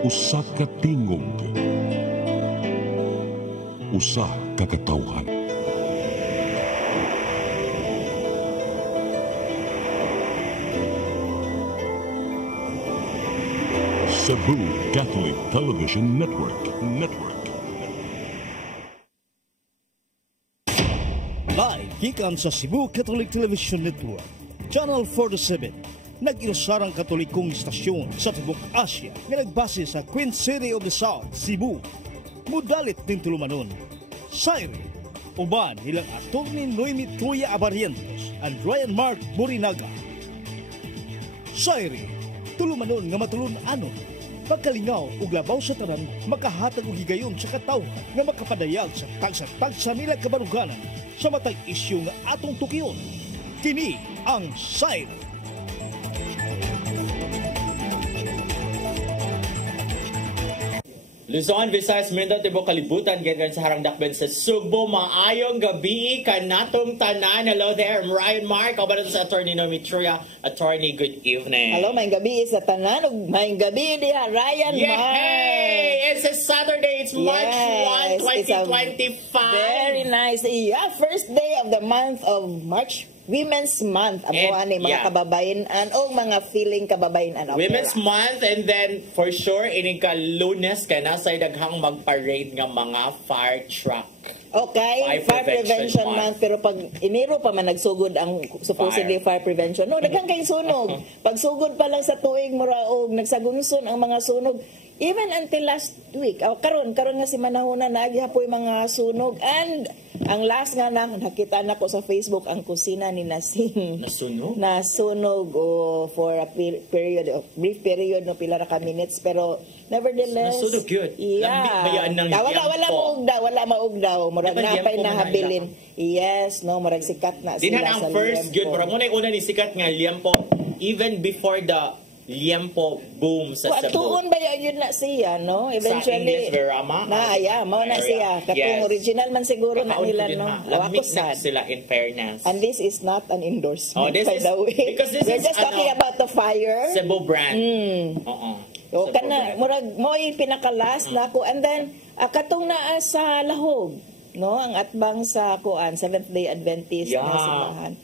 Usa ka tingog, usa ka katawhan. Cebu Catholic Television Network. Live gikan sa Cebu Catholic Television Network, Channel 47, nag-inusarang katolikong istasyon sa Tibok Asia nga nagbase sa Queen City of the South, Cebu. Mudalit din tulumanon, Saire, uban nilang Atty. Noemi Tuya Abarientos and Ryan Mark Borinaga. Saire, tulumanon nga matulun-anon, pagkalingaw ug labaw sa tanan, makahatag og higayon sa katawhan nga makapadayag sa tagsa-tagsa nila kabaruganan sa matag isyu nga atong tukiyon. Kini ang Saire. Luzon, Visayas, Mindanao, Tibok, Kalibutan, ganyan sa harang dakben sa Subo. Maayong gabi kanatong tanan. Hello there, I'm Ryan Mark. Ako ba na sa Atty. Noemi Tuya. Attorney, good evening. Hello, may gabi sa tanan. May gabi diha, Ryan Mark. Yay! It's a Saturday. It's March 1, 2025. Very nice. Yeah, first day of the month of March. Women's Month, mga kababayan o mga feeling kababayan. Women's Month, and then for sure, inika Lunes ka na sa daghang magparade nga mga fire truck. Okay, Fire Prevention Month. Pero pag Enero pa man nagsugod ang supposedly fire prevention. No, daghang kay sunog. Pag sugod pa lang sa tuig muraog, nagsagungson ang mga sunog. Even until last week, karon nga si manahuna naagihapoy mga sunog, and ang last nga nakita na ko sa Facebook ang kusina ni Nasing. Nasunog for a brief period no pila ra ka minutes, pero nevertheless nasunog yun. Yeah. Wala maugdaw. Murag napay nahabilin. Yes, no, murag sikat na sila sa ang first good, murag muna una ni sikat nga liempo even before the liempo boom sa Cebu. Tuon ba yun na siya, no? Eventually, sa English Verama? Mao na siya. Katong original man siguro na nila, no? Lamig na sila, in fairness. And this is not an endorsement, by the way. Because this we're just talking about the fire. Cebu brand. O kana, murag, mo'y pinakalas na ako. And then, katong naa sa Lahog, no? Ang atbang sa kuan, Seventh-day Adventist na simbahan.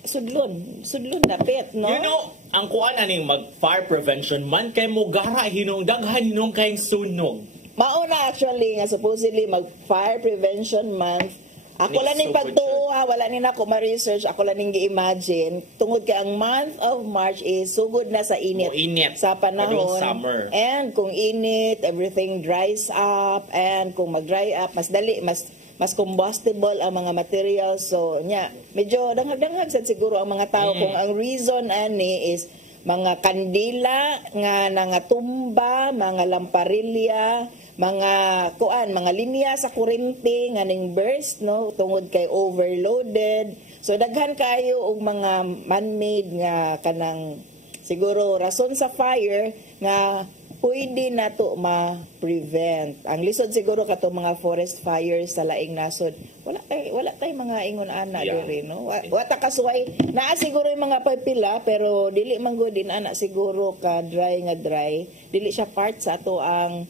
Sudlon dapit, no? You know, ang kuan aning mag-fire prevention man kay mo gara daghan hinong kayong sunog. Mauna actually nga supposedly mag-fire prevention month. Ako lang ning pagtuha, wala ni nako ma-research, ako lang ning gi-imagine tungod kay ang month of March is sugod na sa init. Sa panahon. Summer. And kung init, everything dries up, and kung mag-dry up, mas dali, mas combustible ang mga materials. So, medyo danghag-danghag sad siguro ang mga tao. Kung ang reason ani is mga kandila nga nangatumba, mga lamparilya, mga linya sa kurente nga ning burst, no, tungod kay overloaded. So daghan kayo og mga man-made nga kanang siguro rason sa fire nga pwede na to ma-prevent. Ang lisod siguro kato mga forest fires sa laing nasod. Wala tay mga ingon ana diri, no. Wata kasuway naa siguro yung mga pipila, pero dili man gud din ana siguro ka dry. Dili siya part sa ato ang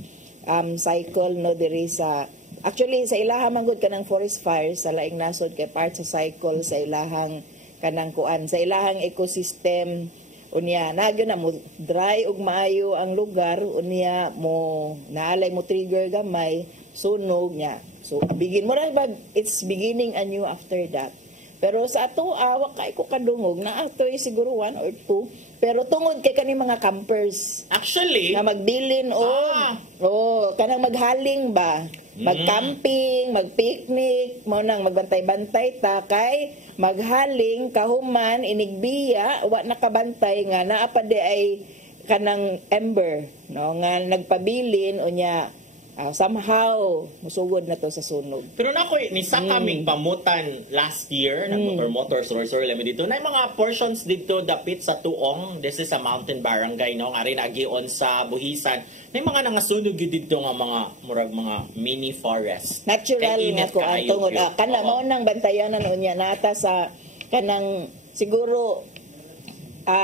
cycle, no, diri sa actually sa ilaha man gud kanang forest fires sa laing nasod kay part sa cycle sa ilahang kanang kuan, sa ilahang ecosystem. Unya nagyo na mo dry ug maayo ang lugar, unya mo naalay mo trigger gamay sunog nya. So it's beginning anew after that. Pero sa ato wa kay ko kadungog na atoy siguro 1 or 2, pero tungod kay kani mga campers actually na magbilin kanang maghaling ba, mag-camping, mag-picnic, mo nang magbantay-bantay ta kay maghaling kahuman inigbiya wa nakabantay nga naa pa di ay kanang ember, no, nga nagpabilin unya somehow musugod na to sa sunog. Pero nako ni sa kaming pamutan last year nag-motor sorry lami dito na mga portions dito dapit sa Tuong. This is a mountain barangay, no, nga rin agion sa Buhisan. May mga nangasunog dito nga mga murag mga mini forest. Natural nga ko ang tungod kana mao nang bantayanan unya nata sa kanang siguro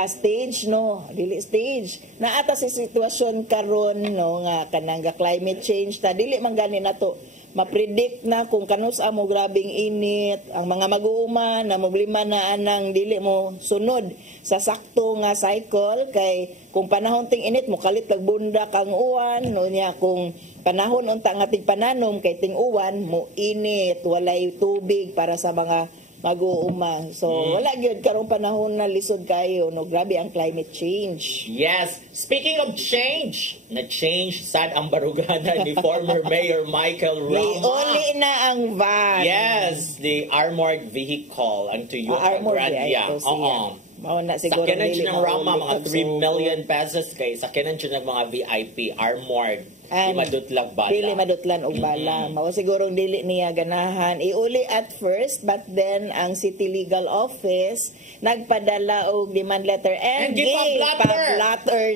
stage no, dili stage. Naata sa sitwasyon karon no nga kanang climate change ta dili man gani nato ma-predict na kung kanus mo grabing init ang mga mag-uuma na moblema na anang dili mo sunod sa sakto nga cycle kay kung panahon ting init mo kalit lag bunda kang uwan no niya kung panahon unta nga tig pananom kay ting uwan mo init walay tubig para sa mga mag-uuma. So, wala gyud karong panahon na lisod kayo, no? Grabe ang climate change. Yes. Speaking of change, na-change sad ang barugada ni former Mayor Michael Rama. Uli na ang van. Yes, the armored vehicle ang Toyota Armored Grandia. Oo. Mao na siguro Sakyanan dili siya ng Rama, mga 3 so, million pesos kay sakyanan siya ng mga VIP, armored. And Madutlag bala. Dili madutlan og bala. Mao siguro dili niya ganahan. Iuli at first, but then ang City Legal Office nagpadala og demand letter and gi-blatter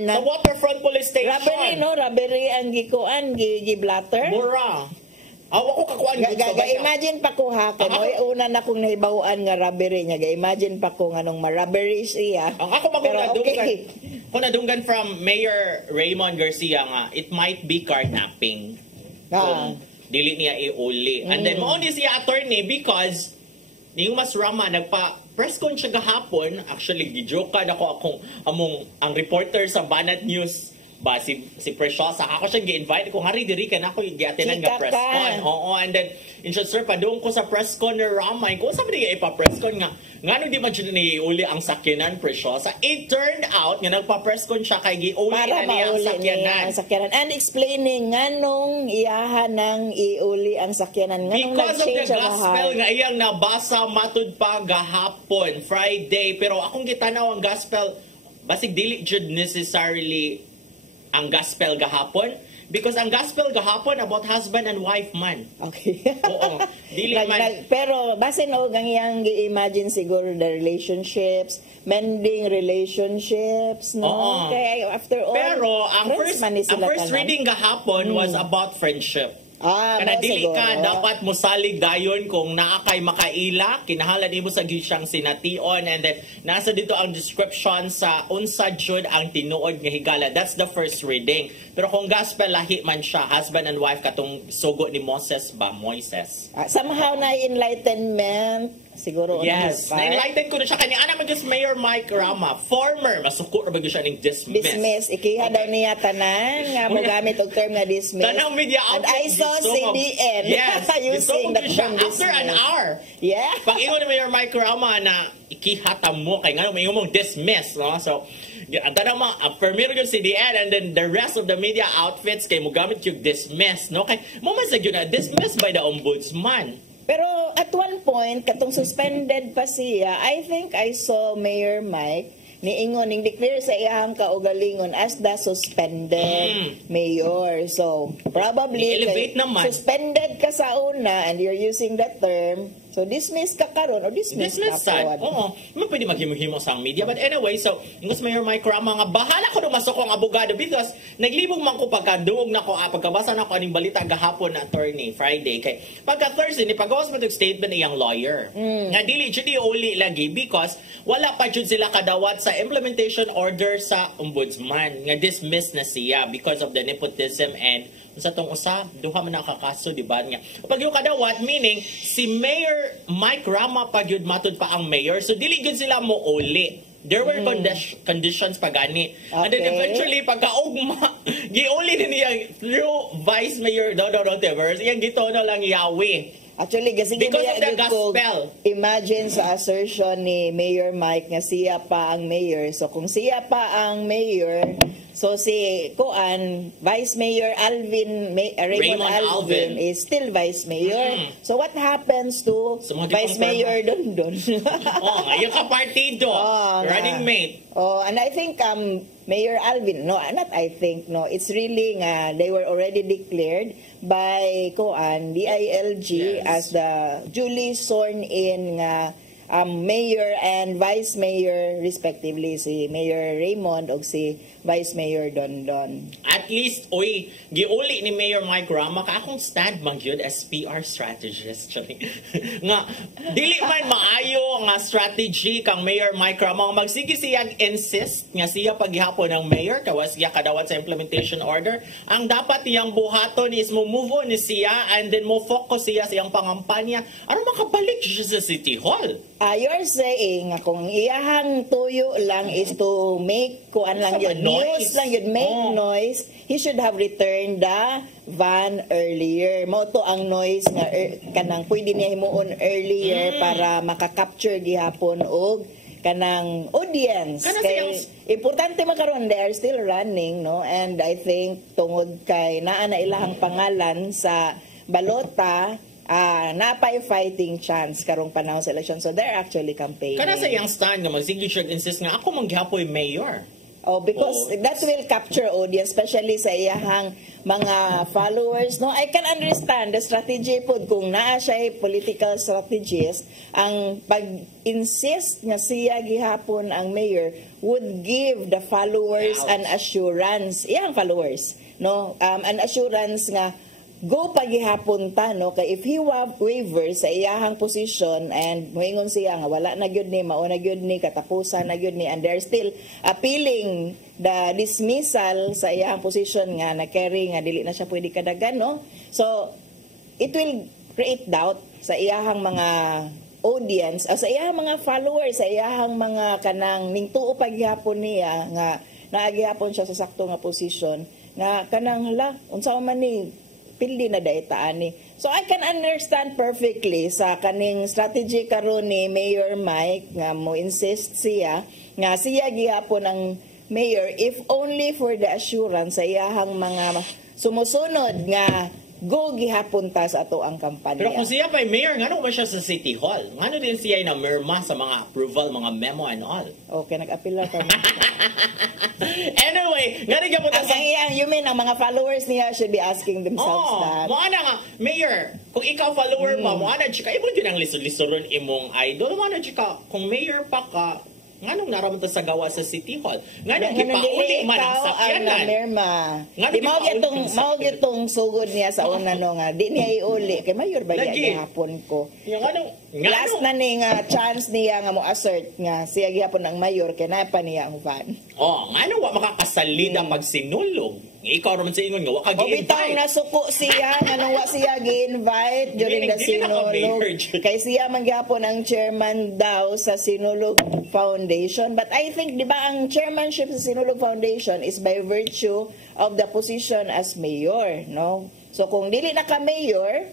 na sa Waterfront Police Station. Robbery ang gikuan, gi-blatter. Mura. Ako kakuan Imagine pa ko ha, kay una na kong nahibawan nga robbery niya. Imagine pa ko nganong ma-robbery siya. Ang ako magdunggan. Okay. Kung nadunggan from Mayor Raymond Garcia nga, it might be carnapping. Kung dili niya iuli. And then, mauni siya attorney because niyong mas Rama, nagpa-press con siya gahapon. Actually, gijokan ako ang reporter sa Banat News ba si Preciosa. Ako siya gi-invite kung hari diri ka na ako gi-attenan nga press con. Oo, and then in short sir padung ko sa press con ni Rama. Kung sa man ipa-press con nga ngano di man siya niuli ang sakyanan Preciosa. It turned out nga nagpa-press con siya kay giuli na niya ang sakyanan. And explaining nganong iyahan nang iuli ang sakyanan nganong because of the gospel nga iyang nabasa matud pa gahapon Friday, pero akong gitanaw ang gospel basig dili jud necessarily ang gospel gahapon because ang gospel gahapon about husband and wife man. Okay. Oo. Dili man. Pero basin og ang iyang gi-imagine siguro the relationships, mending relationships, no? Oo. Kaya after all, pero ang first reading gahapon was about friendship. Kana dili ka dapat mosalig dayon kung naa kay makaila, kinahanglan imo sa gisyang sination, and then nasa dito ang description sa unsa jud ang tinuod nga higala. That's the first reading. Pero kung gospel lahi man siya, husband and wife katong sugo ni Moises. Somehow na enlightenment siguro. Yes, na-enlighten ko na siya kanya. Ana man Mayor Mike Rama, former, masuko na ba siya ning dismiss. Ikiha daw niya tanan nga mogamit og term nga dismiss. Tanang media and I saw CDN using the term dismiss. After an hour. Yeah. Pag-ingon ni Mayor Mike Rama na ikihatam mo kay ngano may mong dismiss, no? So tanang premier yung CDN and then the rest of the media outfits kay mogamit yung dismiss, no? Kay mo man sa gyud na dismissed by the ombudsman. Pero at one point, katong suspended pa siya, I think I saw Mayor Mike niingon, ning declare sa iyang kaugalingon as the suspended mayor. So, probably suspended ka sa una and you're using that term. So, dismiss ka karon or dismiss ka po. Oo. Hindi pwede maghimo-himo sa media. But anyway, so, ingos Mayor Mike Rama nga, bahala ko dumasok ko ang abogado because naglibog man ko pagkaduog na ko, pagkabasa na ko aning balita gahapon na attorney, Friday. Kay, pagka Thursday, nipagawas mo itong statement iyang lawyer. Nga dili, judi uli lagi because wala pa jud sila kadawat sa implementation order sa ombudsman. Nga dismiss na siya because of the nepotism and sa tong usa duha man nakakaso di ba nga pag yung kadawat meaning si Mayor Mike Rama pag yun matud pa ang mayor so dili gyud sila mo uli there were conditions pagani and then eventually pagkaugma giuli niya through Vice Mayor Dodo Roteverse iyang gitono lang yawi. Actually, kasi because of the gospel. Imagine sa assertion ni Mayor Mike nga siya pa ang mayor. So kung siya pa ang mayor, so si Vice Mayor Raymond Alvin is still Vice Mayor. So what happens to Vice Mayor Dondon? Yung kapartido, running mate. And I think Mayor Alvin, it's really nga they were already declared by DILG as the duly sworn in mayor and vice mayor respectively, si Mayor Raymond o si Vice Mayor Dondon. At least, oy, giuli ni Mayor Mike Rama ka akong stand mang yun as PR strategist. Nga, dili man maayo nga strategy kang Mayor Mike Rama. Magsige siyang insist nga siya paghihapon ng mayor, kawas siya kadawat sa implementation order. Ang dapat niyang buhaton is mo move on ni siya and then mo focus siya sa iyang pangampanya aron makabalik siya sa City Hall. You're saying nga kung iyahang tuyo lang is to make kuan lang yun, news lang yun, make noise, he should have returned the van earlier. Mo to ang noise nga kanang pwede niya himuon earlier para makakapture gihapon og kanang audience. Kay importante makaron, they are still running, no? And I think tungod kay naa na ilahang pangalan sa balota, napay fighting chance karong panahon sa election. So they're actually campaigning. Kana sa iyang stand nga magsige siya insist nga ako manggihapoy mayor. Because that will capture audience, especially sa iyahang mga followers. No, I can understand the strategy po kung naa siya political strategist. Ang pag-insist nga siya gihapon ang mayor would give the followers an assurance. Iyang followers, no, an assurance nga go pagihapon ta, no, kay if he wavers sa iyahang position and moingon siya nga wala na gyud ni, mao na gyud ni, katapusan na gyud ni, and they're still appealing the dismissal sa iyahang position nga na carry nga dili na siya pwede kadagan, no. So it will create doubt sa iyahang mga audience, sa iyahang mga followers, sa iyahang mga kanang ningtuo paghihapon niya nga naagihapon siya sa sakto nga position nga kanang unsa man ni pildi na daytaan ni. So I can understand perfectly sa kaning strategy karon ni Mayor Mike nga mo insist siya nga siya gihapon ang mayor if only for the assurance sa iyahang mga sumusunod nga go gihapon ta sa ato ang kampanya. Pero kung siya pa mayor, ngano ba siya sa City Hall? Ngano din siya na merma sa mga approval, mga memo and all? Okay, nag-apila ka. Anyway, ngano gyapon ta sa you mean ang mga followers niya should be asking themselves that. Mo ana nga, mayor, kung ikaw follower pa, mo ana chika imo din ang lisod-lisoron imong idol, mo ana chika kung mayor pa ka, nganong nararamdaman sa gawa sa City Hall? Nganong gipauli man ang sakyanan? Di mao gitong sugod niya sa una no nga. Di niya iuli kay mayor ba niya gihapon ko. Last na ni nga chance niya nga mo assert nga siya gihapon ang mayor kay napa niya ang van. Ngano wa makakasalida pag sinulog? Ikaw raman sa ingon nga wa ka gi-invite. Bitaw nasuko siya nganong wa siya gi-invite during the sinulog. Kay siya man gihapon ang chairman daw sa Sinulog Foundation. But I think, di ba, ang chairmanship sa Sinulog Foundation is by virtue of the position as mayor, no? So kung dili na ka mayor,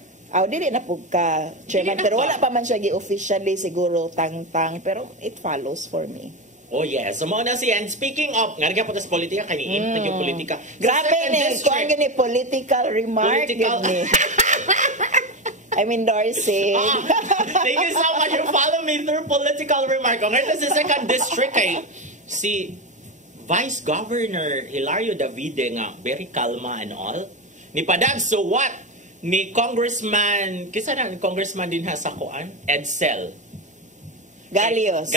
dili na po ka chairman, pero wala pa man siya gi-officially siguro tang-tang, pero it follows for me. Oh yes, so mo na siya. And speaking of, nga po sa politika, kaniin yung politika. Grabe ni, kung ni political remark ni. I'm endorsing. Thank you so much for following me through political remark. Ngayon sa second district kay si Vice Governor Hilario Davide nga very kalma and all. Ni Padab, so what? Ni Congressman, kisa na Congressman din ha sa kuan? Edsel Galios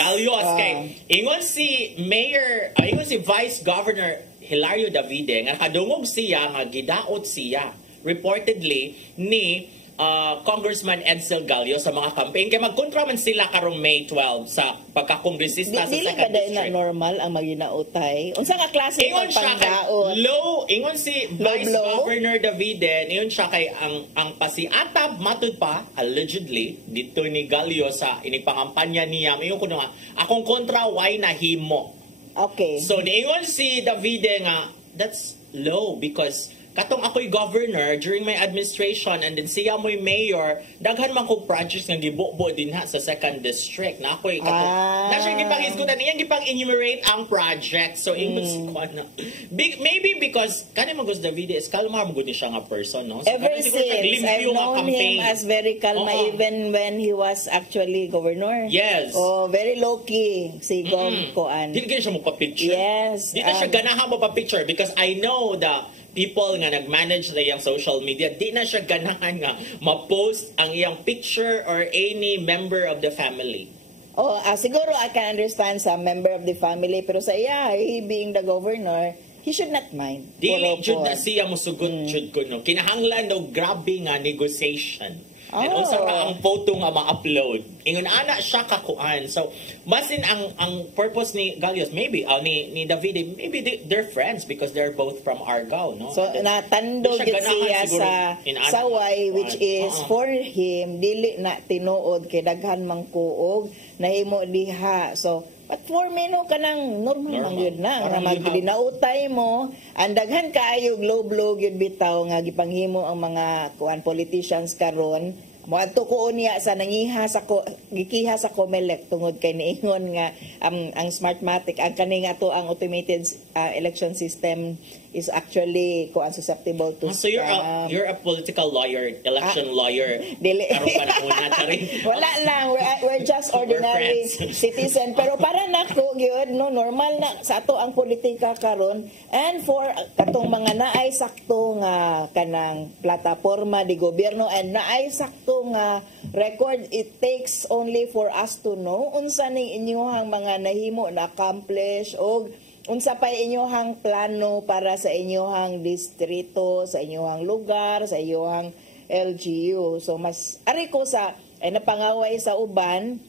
kay ingon si Vice Governor Hilario Davide nga kadungog siya nga gidaot siya reportedly ni Congressman Edsel Galios sa mga campaign kay magkontra man sila karong May 12 sa pagkakongresista sa second district. Dili ba na normal ang maginautay? Unsa nga klase ng pangdaot? Ingon si Vice Governor Davide, ingon siya kay ang pasiatab matud pa allegedly dito ni Galios sa inipangampanya niya. Ingon ko nga akong kontra why nahimo. Okay. So niingon si Davide nga that's low because katong ako'y governor during my administration and then siya mo'y mayor, daghan man kong projects nga gibubo din ha sa second district na ako'y katong na siya gipang-isgutan iyang gipang-enumerate ang project. So ingon ko na maybe because kani magos Davide is kalma mo gud ni siya nga person, no? So, ever since I've known him as very kalma even when he was actually governor. Yes. Very low-key si Koan. Dili siya mo pa-picture. Yes. Dili siya ganahan mo pa-picture because I know the people nga nag-manage na iyang social media, di na siya ganahan nga ma-post ang iyang picture or any member of the family. Oh, siguro I can understand sa member of the family, pero sa iya, he being the governor, he should not mind. Dili Puro jud po. na siya musugot jud ko no. Kinahanglan daw grabe nga negotiation. And Oh. unsa ra ang photo nga ma-upload. Ingon ana siya kakuan. So basin ang purpose ni Galios maybe ni Davide maybe they're friends because they're both from Argao, no? So natandog Di siya gid ganahan siya siguro sa in-ano. saway, which is Oo. for him dili na tinuod kay daghan man kuog nahimo diha. So but for me no kanang normal man yun na nga Parang magdinautay mo ang daghan kaayo low-blow gyud bitaw nga gipanghimo ang mga kuan politicians karon. Moadto ko niya sa nangiha sa gikiha sa COMELEC tungod kay niingon nga ang Smartmatic ang kani nga to ang automated election system is actually susceptible to So you're a political lawyer, election lawyer. Dili. Karon pa na una tari. Wala lang, we're just ordinary friends. citizen. Pero para nako gyud no normal na sa ato ang politika karon, and for katong mga naay sakto nga kanang plataporma di gobyerno and naay sakto nga record, it takes only for us to know unsa ning inyohang mga nahimo na accomplish o unsa pa inyohang plano para sa inyohang distrito, sa inyohang lugar, sa inyohang LGU. So mas ari ko sa napangaway sa uban,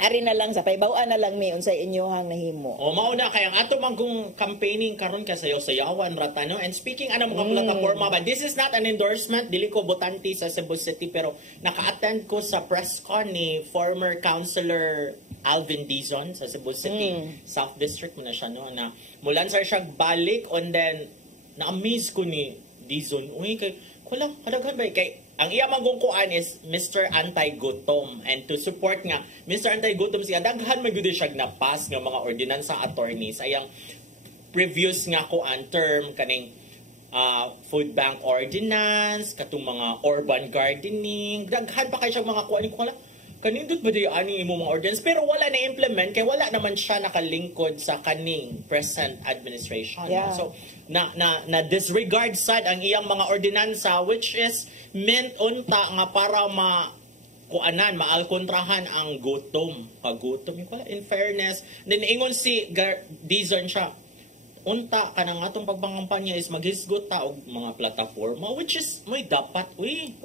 ari na lang sa paibawaan na lang mi unsay inyohang nahimo. O mauna kay ang ato magong campaigning karon ka sayaw-sayawan rata no. And speaking ana mga plataporma ba, this is not an endorsement, dili ko botante sa Cebu City pero naka-attend ko sa press con ni former councilor Alvin Dizon sa Cebu City South District mo na siya no na mulan sa siya balik and then na-amaze ko ni Dizon. Uy kay wala kadaghan ba kay ang iya magungkuan is Mr. Anti-Gutom, and to support nga Mr. Anti-Gutom siya daghan man gyud siya na-pass nga mga ordinansa attorneys ayang previous nga kuan term kaning food bank ordinance katong mga urban gardening daghan pa kay siya mga kuan ko wala kanindot ba di ani imo mga ordinance pero wala na implement kay wala naman siya nakalingkod sa kaning present administration. Yeah. So na disregard sad ang iyang mga ordinansa which is meant unta nga para kuanan maalkontrahan ang gutom pagutom wala in fairness then ingon si Dizon siya unta kanang atong pagpangampanya is maghisgot ta og mga plataporma which is may dapat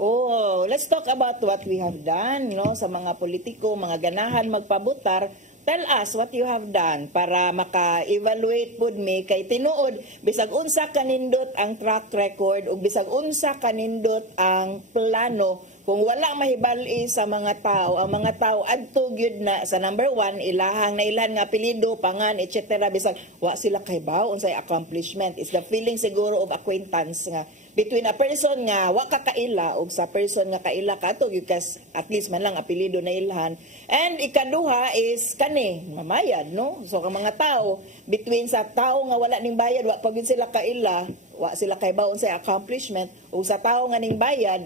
Oh, let's talk about what we have done no sa mga politiko, mga ganahan magpabutar. Tell us what you have done para maka-evaluate pud mi kay tinuod bisag unsa kanindot ang track record ug bisag unsa kanindot ang plano kung wala mahibal-i sa mga tao, ang mga tao adto gyud na sa number one ilahang na ilan nga apelyido, pangan, etc. bisag wa sila kahibaw unsay accomplishment. Is the feeling siguro of acquaintance nga between a person nga wa ka kaila ug sa person nga kaila kato gyud kas at least man lang apelyido na ilhan. And ikaduha is kani mamayad no. So ang mga tao between sa tao nga wala ning bayad wa pa gyud sila kaila, wa sila kahibaw unsay accomplishment ug sa tao nga ning bayad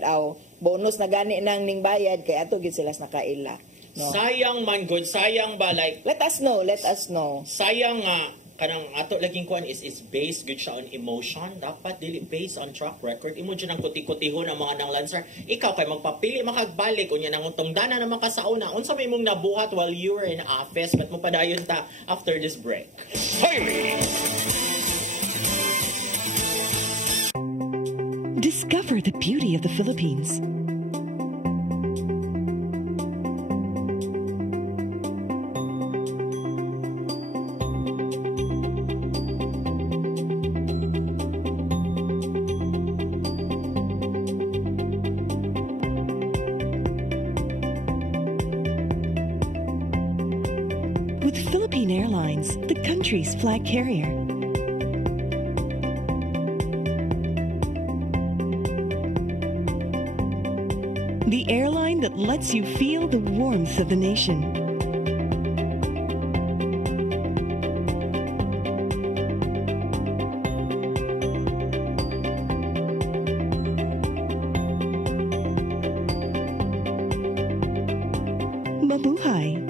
bonus na gani nang ning bayad kay ato gyud sila nakaila. No. sayang man good sayang ba like Let us know. sayang nga kanang ato laging kuan is based good siya on emotion dapat dili based on track record imo jud ang kuti-kutihon ang mga nang lancer ikaw kay magpapili makagbalik unya nang tungdana naman ka sa una unsa may imong nabuhat while you were in office but mo padayon ta after this break. Discover the beauty of the Philippines. With Philippine Airlines, the country's flag carrier. The airline that lets you feel the warmth of the nation. Mabuhay.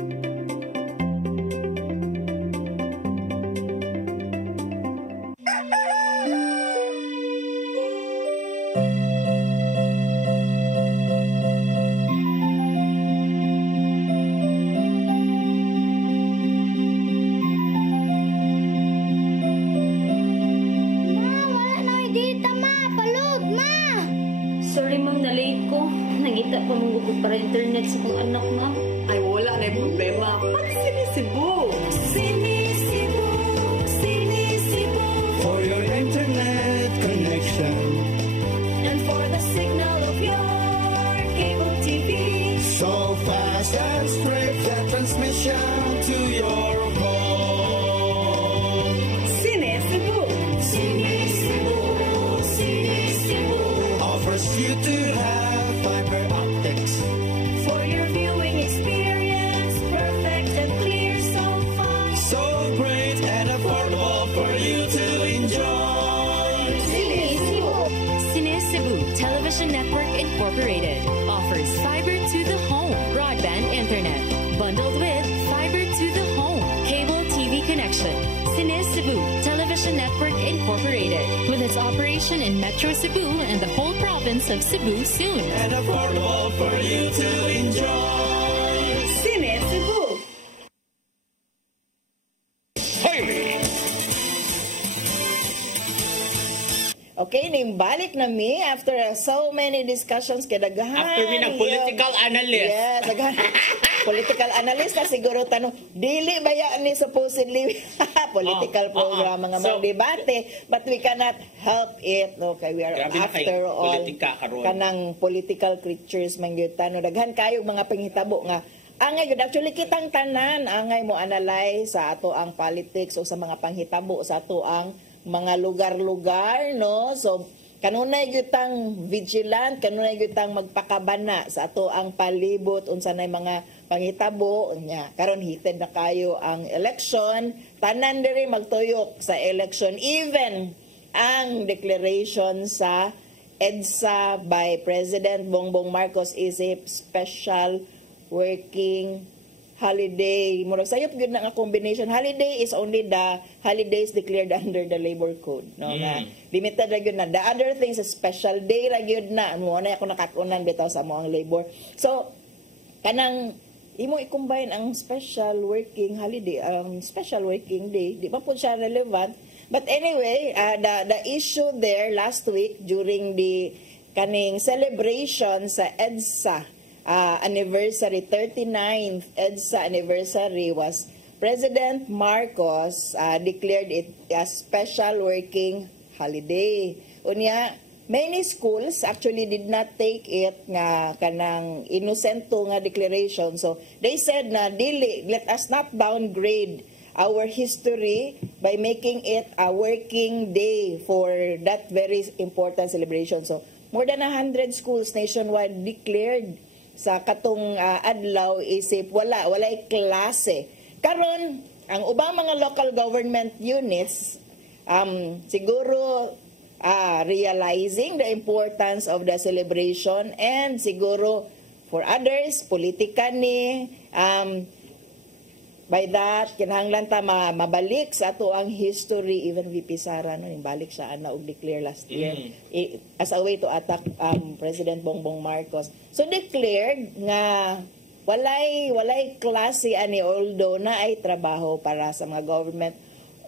ma'am, na-late ko. Nangita pa mong gugod para internet sa kong anak, ma'am. Ay, wala na yung problema. Pati Sinisibu. Sinisibu, Sinisibu. For your internet connection. And for the signal of your cable TV. So fast and straight that transmission to your home. Sinisibu. Sinisibu, Sinisibu. Offers you to have fiber optics. For your viewing experience, perfect and clear so far. So great and affordable for you to enjoy. Sinisibu. Sinisibu Television Network Incorporated offers fiber to the home broadband internet bundled with fiber to the home cable TV connection. Sinisibu Television Network Incorporated with its operation in Metro Cebu and the whole province of Cebu soon. And affordable for you to enjoy. Sinisibu. Okay, nimbalik na mi after so many discussions kadaghan. After mi ng political analyst. Yes, daghan. Political analyst na siguro tanong, dili ba yan ni supposedly political program mga So, debate, but we cannot help it. Okay, we are Grabe na after kay all politika karon. kanang political creatures man gyud tano daghan kayo mga panghitabo nga angay gyud actually kitang tanan angay mo analyze sa ato ang politics o sa mga panghitabo sa ato ang mga lugar-lugar, no? So, kanunay gyutang vigilant, kanunay gyutang magpakabana sa ato ang palibot unsa nay mga panghitabo nya. Karon heated na kayo ang election, tanan diri magtuyok sa election, even ang declaration sa EDSA by President Bongbong Marcos is a special working holiday. Murag sayop gyud na nga combination. Holiday is only the holidays declared under the labor code, no? Nga limited ra gyud na. The other things is special day ra gyud na. Mo na ako nakatunan bitaw sa mo ang labor. So kanang imo i-combine ang special working holiday, special working day, di ba po siya relevant? But anyway, the issue there last week during the kaning celebration sa EDSA anniversary, 39th EDSA anniversary was President Marcos declared it a special working holiday. Unya, many schools actually did not take it nga kanang inosento nga declaration. So they said na dili, let us not downgrade our history by making it a working day for that very important celebration. So more than 100 schools nationwide declared sa katong adlaw isip walay klase. Karon ang ubang mga local government units siguro realizing the importance of the celebration, and siguro for others politika ni by that kinahanglan ta mabalik sa ato ang history. Even VP Sara no balik siya ana og declare last year as a way to attack President Bongbong Marcos. So declared nga walay klase ani although na ay trabaho para sa mga government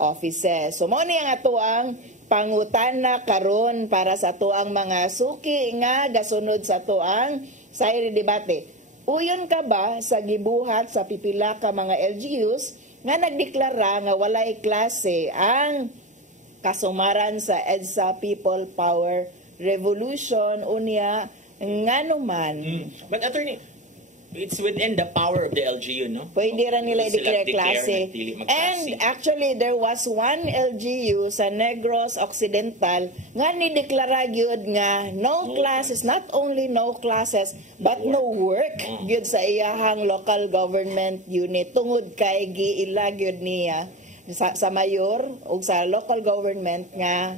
offices. So mao ni ang ato ang pangutana karon para sa ato ang mga suki nga gasunod sa ato ang sayri debate. Uyon ka ba sa gibuhat sa pipila ka mga LGUs nga nagdeklara nga walay klase ang kasumaran sa EDSA People Power Revolution unya nganuman? But attorney, it's within the power of the LGU, no? Pwede ra nila i-declare klase. And And actually, there was one LGU sa Negros Occidental nga ni-deklara gyud nga no classes, not only no classes, but no work gyud sa iyahang local government unit tungod kay giila gyud niya sa mayor o sa local government nga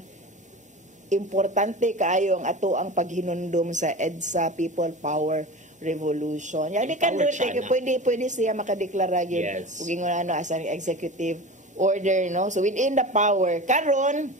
importante kaayo ang ato ang paghinundom sa EDSA People Power Revolution. Yani kan pwede siya makadeklara gyud ug ingon ano as an executive order, no? So within the power karon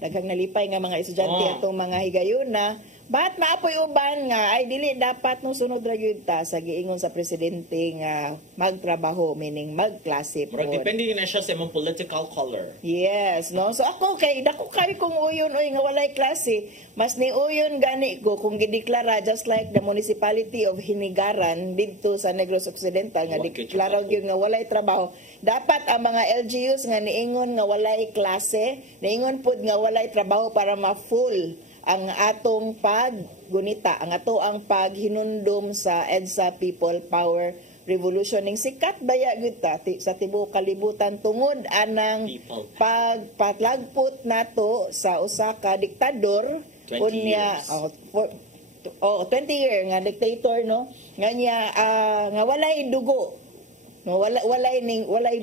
daghang nalipay nga mga estudyante atong mga higayuna But maapoy uban nga ay dili dapat nung sunod ra gyud ta sa giingon sa presidente nga magtrabaho, meaning magklase po. Murag depende na siya sa imong political color. Yes, no? So ako kay dako kay kung uyon oy nga walay klase, mas ni uyon gani ko kung gideklara just like the municipality of Hinigaran didto sa Negros Occidental nga deklara gyud nga walay trabaho. Dapat ang mga LGUs nga niingon nga walay klase, niingon pud nga walay trabaho para ma-full ang atong paggunita, ang ato ang paghinundom sa EDSA People Power Revolution. Ning sikat baya gyud ta sa tibuok kalibutan tungod anang pagpatlagpot nato sa usa ka diktador 20 years. 20 year nga dictator, no, nga niya nga walay dugo, no, walay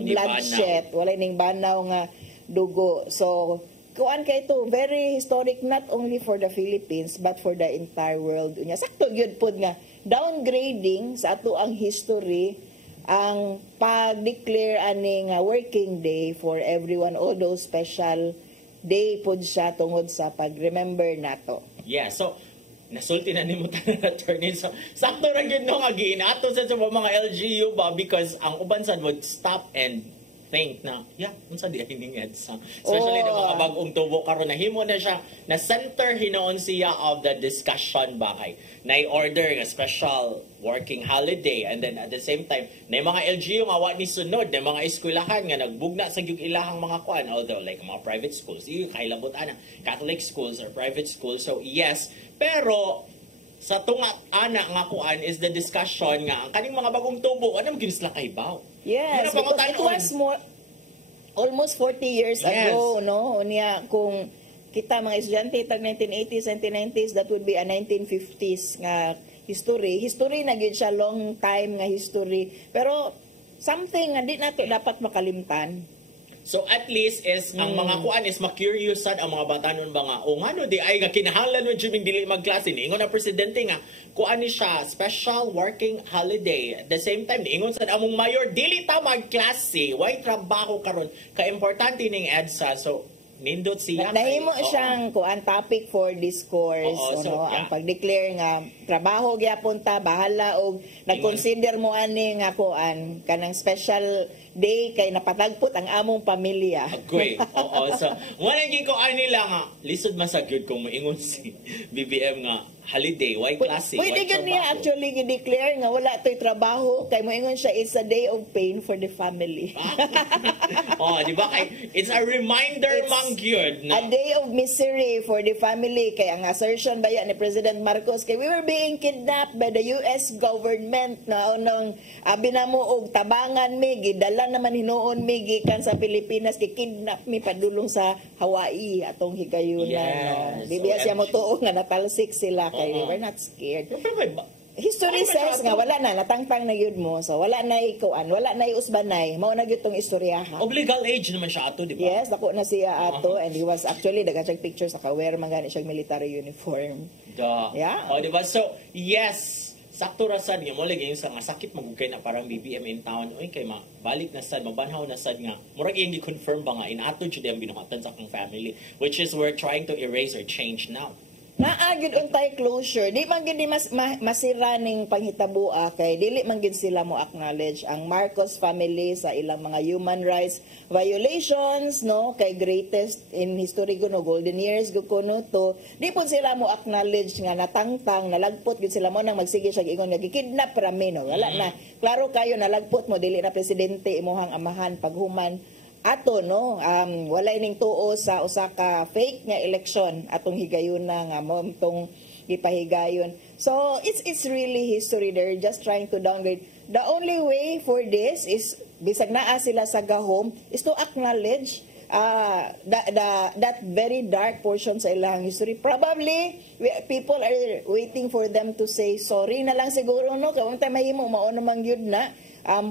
bloodshed, walay ning banaw nga dugo. So kuan kay ito, very historic not only for the Philippines but for the entire world. Unya sakto gyud pod nga downgrading sa ato ang history ang pag-declare aning working day for everyone, all those special day pod siya tungod sa pag-remember nato. Yeah, so nasulti na ni mo tanan attorney. So sakto ra gyud no nga ginato sa mga LGU ba, because ang uban sad would stop and think na, unsa di hining EDSA. Especially the mga bagong tubo karon nahimo na siya na center hinoon siya of the discussion ba kay na-order nga special working holiday, and then at the same time na mga LGU nga wa ni sunod na mga eskwelahan nga nagbugna sa gyud ilahang mga kuan, although like mga private schools, kailabot ana Catholic schools or private schools. So yes, pero sa tunga ana nga kuan is the discussion nga kaning mga bagong tubo ano gyud sila kaibaw. Yes, because it was almost 40 years ago, no? Unya kung kita mga estudyante tag 1980s and 1990s, that would be a 1950s nga history. History na gyud siya, long time nga history. Pero something nga di nato dapat makalimtan. So at least is ang mga kuan is ma-curious sad ang mga batanon ba nga o ngano di ay nga kinahanglan mo jud dili magklase ni ingon ang presidente nga kuan ni siya special working holiday. At the same time niingon sad among mayor dili ta magklase, way trabaho karon ka importante ning EDSA. So nindot siya nahimo siyang kuan topic for discourse. Ang pag-declare nga trabaho gyapon ta, bahala og nag-consider mo ani nga kuan kanang special day kay napatagpot ang among pamilya. Okay. So wala gyud ko nila nga lisod masagyud kung moingon si BBM nga holiday, why klase? Pwede gan niya actually gi-declare nga wala toy trabaho kay moingon siya it's a day of pain for the family. Di ba kay it's a reminder mang gyud na a day of misery for the family kay ang assertion baya ni President Marcos kay we were being kidnapped by the US government na unang binamo og tabangan mi gidala naman hinuon mi gikan sa Pilipinas kay kidnap mi padulong sa Hawaii atong higayunan. Yes. Bibiya siya mo tuo nga natalsik sila kay we were not scared. History says nga wala na natangtang na yun mo, so wala na ikuan, wala na iusbanay, mao na gyud tong istoryahan. Of legal age naman siya ato, di ba? Yes, dako na siya ato, and he was actually daghang pictures sa wear man gani siya military uniform. Yeah. Di ba? So yes, sakto ra sad nga mo lagi yung sa nga sakit magugay na parang BBM in town oy kay balik na sad mabanhaw na sad nga murag yung gi-confirm ba nga inato jud ang binuhatan sa akong family, which is we're trying to erase or change now. Naagid untay closure, di man gid masira ning panghitabo kay dili man gid sila mo acknowledge ang Marcos family sa ilang mga human rights violations, no, kay greatest in history kuno golden years kuno to di pud sila mo acknowledge nga natangtang nalagpot gid sila mo nang magsige siya ingon nga gikidnap ra mi, no, wala na klaro kayo nalagpot mo dili na presidente imuhang amahan paghuman ato, no, walay ning tuo sa usa ka fake nga election atong higayuna nga mo tong gipahigayon. So it's really history. They're just trying to downgrade. The only way for this is bisag naa sila sa gahom is to acknowledge that very dark portion sa ilang history. Probably people are waiting for them to say sorry na lang siguro, no, kay untay mahimo mao namang gyud na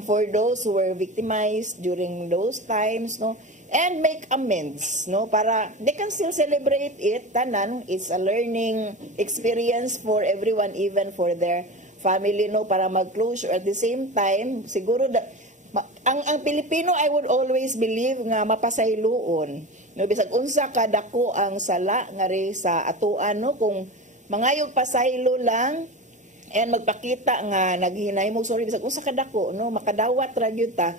for those who were victimized during those times, no, and make amends, no, para they can still celebrate it. Tanan, it's a learning experience for everyone, even for their family, no, para mag-closure. At the same time, siguro ang Pilipino, I would always believe nga mapasayloon, no, bisag unsa kadako ang sala nga ri sa atuan, no, kung mangayog pasaylo lang and magpakita nga naghinahimog sorry bisag usa ka dako no makadawat ra gyud ta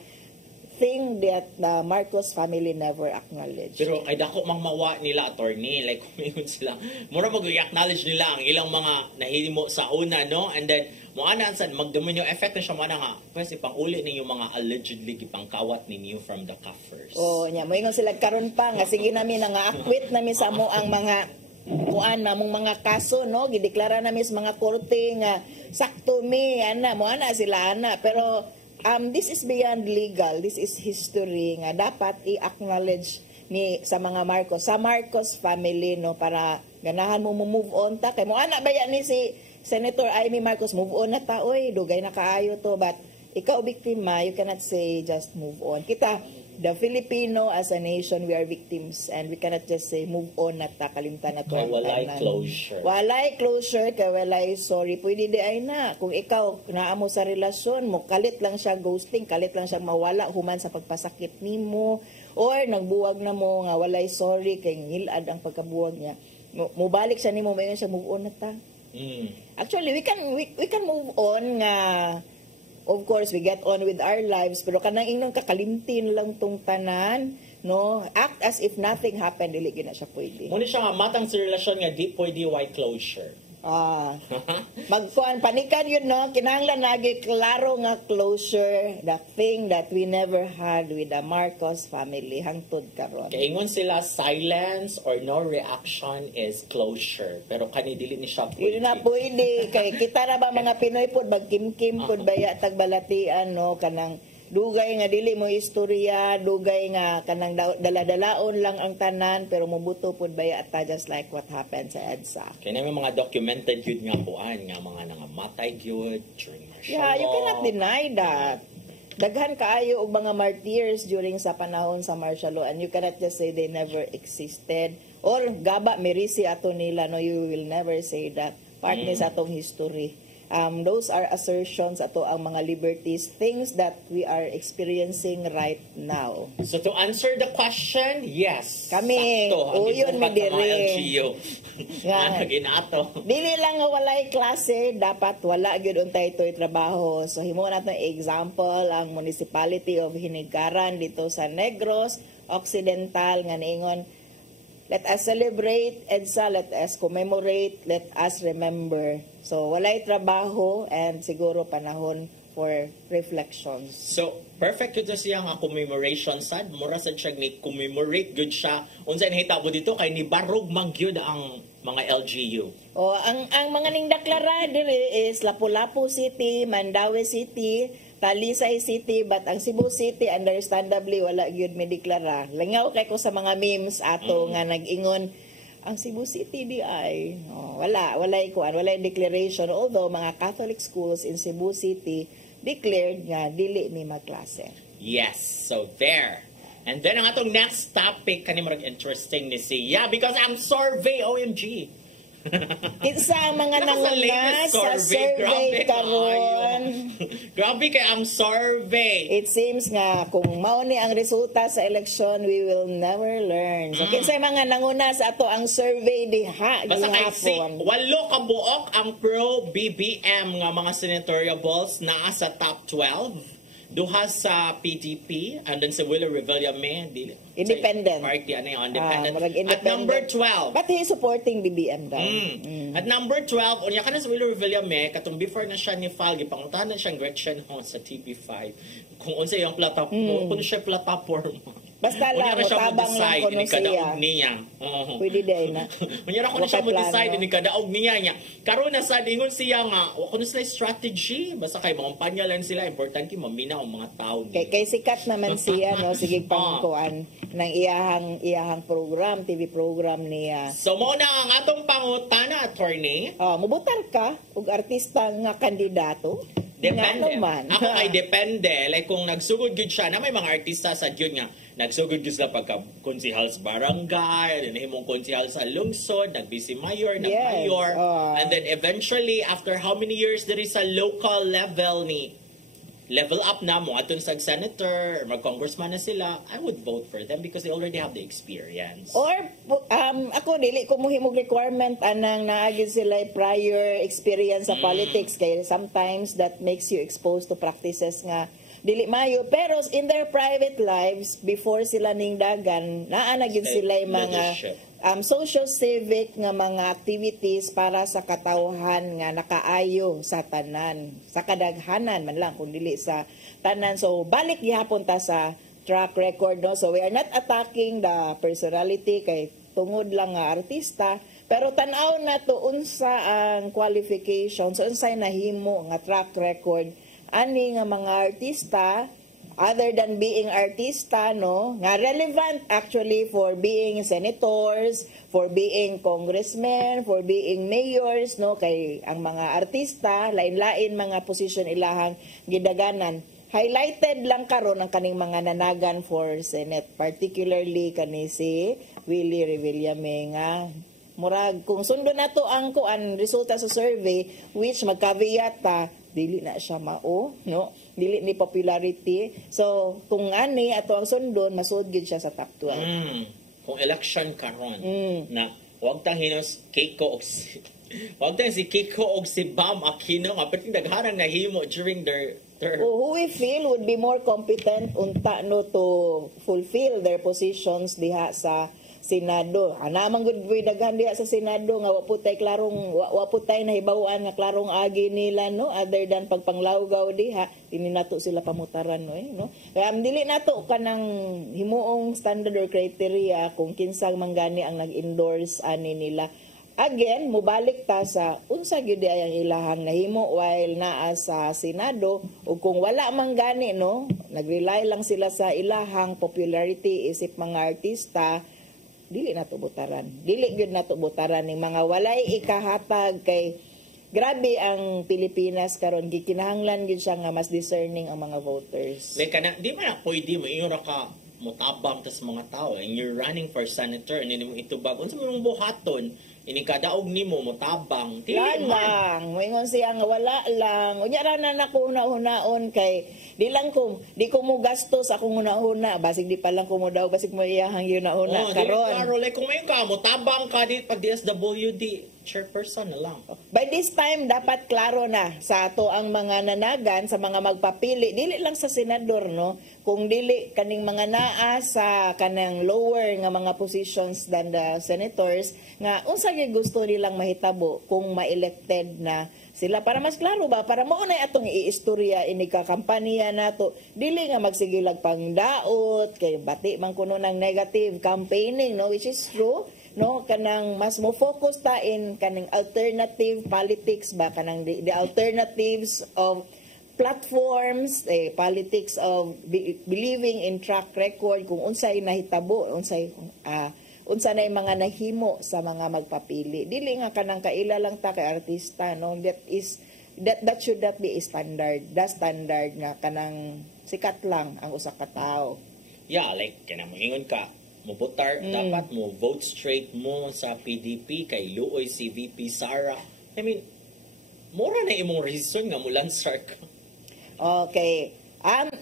thing that the Marcos family never acknowledged. Pero kay dako mang mawa nila attorney like kung sila mura mag-acknowledge nila ang ilang mga nahimo sa una no and then mo ana sad magdomino effect na siya man nga kasi panguli ninyo mga allegedly gipangkawat ninyo from the coffers. Oh nya moingon sila karon pa nga sige nami nga acquit nami sa mo ang mga kuan namong mga kaso no gideklara namin sa mga korte nga sakto mi mo ana sila ana pero this is beyond legal, this is history nga dapat i-acknowledge ni sa mga Marcos sa Marcos family no para ganahan mo move on ta kay mo ana baya ni si Senator Amy Marcos move on na ta oy dugay na kaayo to but ikaw biktima you cannot say just move on kita the Filipino as a nation, we are victims and we cannot just say move on na ta kalimtan na to. Walay closure. Walay closure kay walay sorry. Pwede di ay na kung ikaw naamo sa relasyon mo kalit lang siya ghosting, kalit lang siya mawala human sa pagpasakit nimo or nagbuwag na mo nga walay sorry kay ngilad ang pagkabuwag niya. Mubalik siya nimo mayon siya move on na ta. Actually we can move on nga of course, we get on with our lives, pero kanang ingnon kakalimtin lang tong tanan, no? Act as if nothing happened, dili gyud na siya pwede. Muna siya nga matang sa relasyon nga di pwede white closure. Magkuan panikan yun no kinahanglan nagi klaro nga closure the thing that we never had with the Marcos family hangtod karon. Kay ingon sila silence or no reaction is closure pero kani dili ni siya pwede. Dili na pwede kay kita na ba mga Pinoy pud magkimkim pud baya tagbalatian no kanang dugay nga dili mo istorya, dugay nga kanang daladalaon lang ang tanan pero mubuto pud baya ta just like what happened sa EDSA. Kaya may mga documented yun nga kuan nga mga nangamatay yun during martial law. Yeah, you cannot deny that. Daghan kaayo og mga martyrs during sa panahon sa martial law and you cannot just say they never existed or gaba merisi ato nila no you will never say that. Part ni sa atong history. Those are assertions ato ang mga liberties, things that we are experiencing right now. So to answer the question, yes. Kami, uyon mi dire. Ginato. Dili lang nga walay klase, dapat wala gyud untay toy trabaho. So himo nato example ang Municipality of Hinigaran dito sa Negros Occidental nga niingon let us celebrate EDSA, let us commemorate, let us remember. So, walay trabaho and siguro panahon for reflections. So, perfect yun siya nga commemoration sad. Mura sad siya ni commemorate good siya. Unsa nahitabo dito kay ni barog man gyud ang mga LGU. Ang mga ning deklara diri is Lapu-Lapu City, Mandaue City, Talisay City, but ang Cebu City understandably wala gyud mi deklara. Langaw kay ko sa mga memes ato nga nag-ingon ang Cebu City di ay walay declaration although mga Catholic schools in Cebu City declared nga dili mi magklase. Yes, so there. And then ang atong next topic kani murag interesting ni siya because ang survey OMG. Kinsa ang mga nanguna sa survey karon? Grabe kay ang survey. It seems nga kung mao ni ang resulta sa election, we will never learn. So kinsa ang mga nanguna sa ato ang survey diha basta kay gihapon? 8 ka buok ang pro BBM nga mga senatoriables naa sa top 12. Duha sa PDP and then sa Willie Revillame independent party ano yung independent. At number 12 but he supporting BBM daw. At number 12 unya ka na sa Willie Revillame katong before na siya ni Fal gipangutahan na siyang Gretchen Ho sa TV5 kung unsa yung platform kung siya platform basta lang tabang lang kuno siya. Pwede day na. Unya ra kuno siya mo decide ni kadaog niya. Karon na sad ingon siya nga kuno sila strategy basta kay mangumpanya lang sila importante mamina ang mga tao. Kay sikat naman siya no sige pangkuan ng iyahang program, TV program niya. So mo na ang atong pangutana attorney. Mubutan ka og artista nga kandidato. Depende. Ako kay depende. Like kung nagsugod gud siya na may mga artista sa yun nga nagsugod gud sila pagka konsehal sa barangay, nahimong konsehal sa lungsod, nagbisi mayor, nag-mayor, and then eventually after how many years there is a local level ni level up na mo atun sa senator or mag-congressman na sila, I would vote for them because they already have the experience. Or ako dili ko mohimog requirement anang naagid sila prior experience sa politics kay sometimes that makes you exposed to practices nga dili mayo, pero in their private lives before sila ning dagan naa na gid sila mga social civic nga mga activities para sa katawhan nga nakaayo sa tanan, sa kadaghanan man lang kung dili sa tanan. So balik gihapon ta sa track record, no? So we are not attacking the personality kay tungod lang nga artista, pero tan-aw na to unsa ang qualifications, unsay nahimo nga track record ani nga mga artista other than being artista, no, nga relevant actually for being senators, for being congressmen, for being mayors, no, kay ang mga artista lain-lain mga position ilahang gidaganan. Highlighted lang karon ang kaning mga nanagan for Senate, particularly kani si Willie Revillame nga murag kung sundo nato ang kuan resulta sa survey which magkaveat ta dili na siya mao, no, dili ni popularity. So kung ani ato ang sundon masud gid siya sa top 12. Kung election karon na wag ta hinos Keiko og wag ta si Keiko og si Bam Aquino nga pating daghanan nahimo during their who we feel would be more competent unta no to fulfill their positions diha sa Senado. Anamang gud daghan diha sa Senado nga wa putay klarong wa putay nahibaw-an nga klarong agi nila, no, other than pagpanglawgaw diha dili nato sila pamutaran, no. Kaya dili nato kanang himuong standard or criteria kung kinsang manggani ang nag-endorse ani nila. Again, mubalik ta sa unsa gyud ang ilahang nahimo while naa sa Senado, ug kung wala man gani, no, nagrely lang sila sa ilahang popularity isip mga artista, dili nato butaran. Dili gyud nato butaran ning mga walay ikahatag kay grabe ang Pilipinas karon, gikinahanglan gyud siya nga mas discerning ang mga voters. Like kana di man pwede mo ingon ka mutabang ta sa mga tao and you're running for senator and mo itubag unsa mo buhaton ini kadaog nimo mutabang dili lang moingon siya nga wala lang unya ra na nako una-unaon kay di ko mo gastos akong una-una basig di pa lang ko mo daw basig mo iyahang una-una karon klaro like kung may ka mutabang ka di pag DSWD chairperson na lang. By this time dapat klaro na sa ato ang mga nanagan sa mga magpapili dili lang sa senador, no, kung dili kaning mga naa sa kanang lower nga mga positions than the senators nga unsa gyud gusto nilang mahitabo kung ma-elected na sila para mas klaro ba para mao nay atong iistorya ini ka kampanya nato dili nga magsigilag pangdaot kay bati man kuno ng negative campaigning, no, which is true, no, kanang mas mo focus ta in kanang alternative politics ba kanang the alternatives of platforms, politics of believing in track record kung unsay nahitabo unsa nay mga nahimo sa mga magpapili dili nga kanang kaila lang ta kay artista, no, that should not be a standard, the standard nga kanang sikat lang ang usa ka tawo. Yeah, like kanang moingon ka mubutar dapat mo vote straight mo sa PDP kay luoy si VP Sara. I mean mura na imong reason nga mulansar ka. Okay.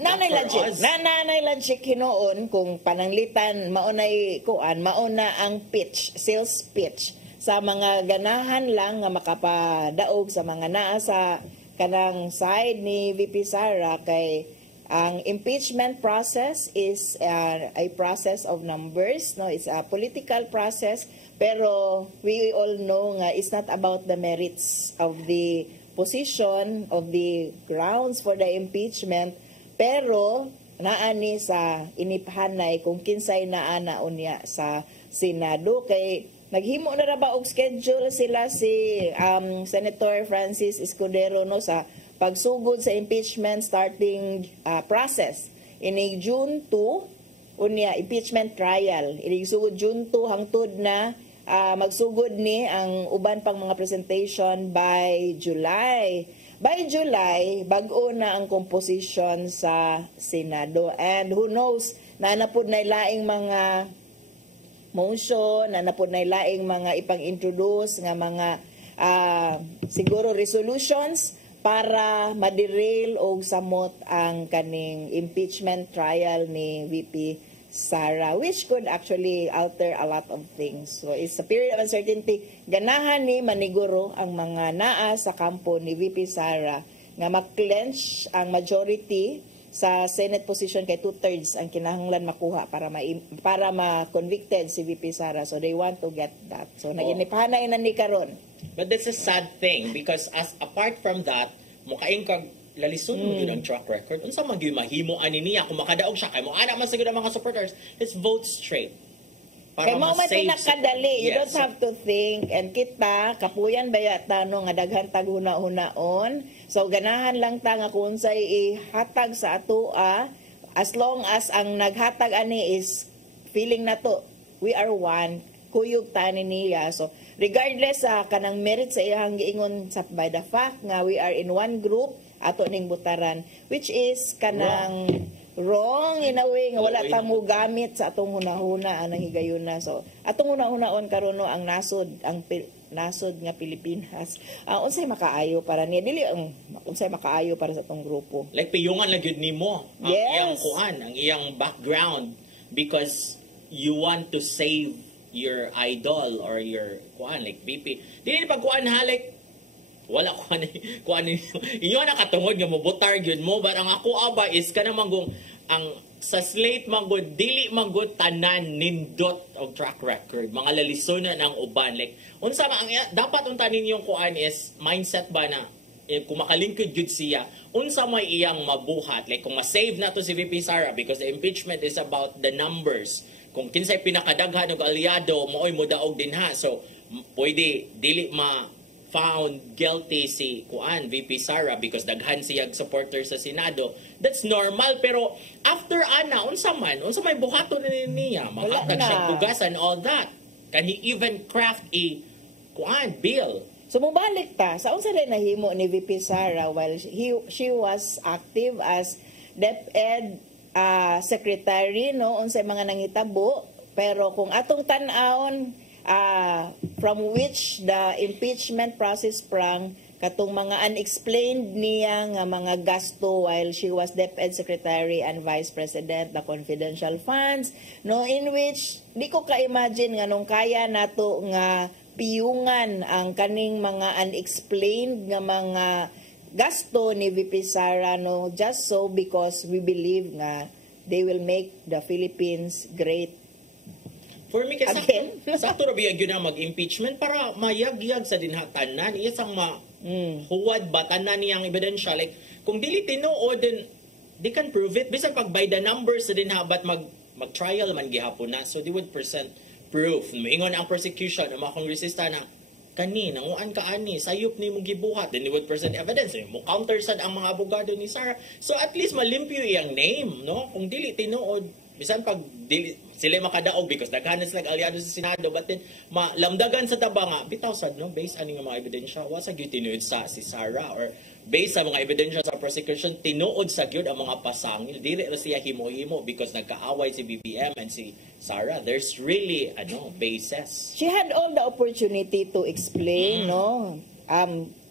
Nanay logic hinoon kung pananglitan maunay mauna ang pitch, sales pitch sa mga ganahan lang nga makapadaog sa mga naa sa kanang side ni VP Sara kay ang impeachment process is a process of numbers, no, it's a political process, pero we all know nga it's not about the merits of the position of the grounds for the impeachment, pero naani sa iniphanay kung kinsay naa unya sa Senado kay naghimo na ra ba og schedule sila si Senator Francis Escudero, no, sa pagsugod sa impeachment starting process ini June 2 unya impeachment trial ini sugod June 2 hangtod na magsugod ni ang uban pang mga presentation by July. By July, bag-o na ang composition sa Senado. And who knows, nanapod na ilaing mga motion, nanapod na ilaing mga ipang-introduce nga mga siguro resolutions para ma-derail og samot ang kaning impeachment trial ni VP Sara, which could actually alter a lot of things. So it's a period of uncertainty. Ganahan ni maniguro ang mga naa sa kampo ni VP Sara nga mag-clench ang majority sa Senate position kay 2/3 ang kinahanglan makuha para ma-convicted si VP Sara. So they want to get that. So naginipahanay na ni karon. But that's a sad thing because apart from that, mukaing kag lalisod mo yun ang track record. Unsa man gyud mahimo ani niya kung makadaog siya kay mo ana man siguro ang mga supporters. Let's vote straight. Kay mo man ma-save pinakadali. You Yes. don't have to think. And kita, kapuyan ba yata no, nga daghan tag huna-hunaon. So ganahan lang ta nga kung unsay ihatag sa atoa, as long as ang naghatag ani is feeling na to, we are one, kuyog tani niya. So regardless sa kanang merit sa iyang giingon sa by the fact nga we are in one group, ato ning butaran, which is kanang wrong in a way nga wala ta mo gamit sa atong hunahuna anang higayuna. So atong hunahunaon karon no ang nasod nasod nga Pilipinas. Unsay makaayo para niya dili ang unsay makaayo para sa atong grupo. Like piyungan lang gyud nimo ang Yes. iyang kuan, ang iyang background because you want to save your idol or your kuan like BP. Dili pag kuan ha like wala ko ani inyo na katungod nga mobutar gyud mo but ang ako aba is kana manggong ang sa slate manggod dili manggod tanan nindot og track record mga lalisonan ang uban like unsa ang dapat unta ninyong kuan is mindset ba na kung makalingkod gyud siya unsa may iyang mabuhat like kung ma-save na to si VP Sara because the impeachment is about the numbers kung kinsay pinakadaghan og aliado mooy modaog din ha so pwede dili found guilty si VP Sara because daghan siyang supporter sa Senado. That's normal pero after ana unsa may buhaton ni niya maghatag siya bugas and all that. Can he even craft a bill? So mubalik ta sa unsa rin nahimo ni VP Sara while she was active as DepEd secretary no unsay mga nangitabo pero kung atong tan-aon from which the impeachment process sprang katong mga unexplained niya nga mga gasto while she was DepEd Secretary and Vice President, the confidential funds, no, in which di ko ka-imagine nga nung kaya nato nga piyungan ang kaning mga unexplained nga mga gasto ni VP Sara, no, just so because we believe nga they will make the Philippines great. For me, kasi Again? sakto ra biyag yun ang mag-impeachment para mayag-yag sa dinhatanan. Isang huwad ba tanan niyang ebidensya. Like, kung dili tinuod, then they can prove it. Bisan pag by the numbers sa dinhabat mag-trial man gihapon na. So, they would present proof. Maingon ang persecution ng mga kongresista na nanguan ka ani, sayop ni mong gibuhat. Then they would present evidence. Mo counter sad ang mga abogado ni Sara. So, at least malimpyo iyang name, no? Kung dili tinuod, bisan pag dili sila makadaog because daghanan sila aliado sa Senado but then malamdagan sa taba nga bitaw sad no based ani nga mga ebidensya wa sa gyud tinuod sa si Sara or based sa mga ebidensya sa prosecution tinuod sa gyud ang mga pasangil dili ra siya himo-himo because nagkaaway si BBM and si Sara. There's really basis. She had all the opportunity to explain, no?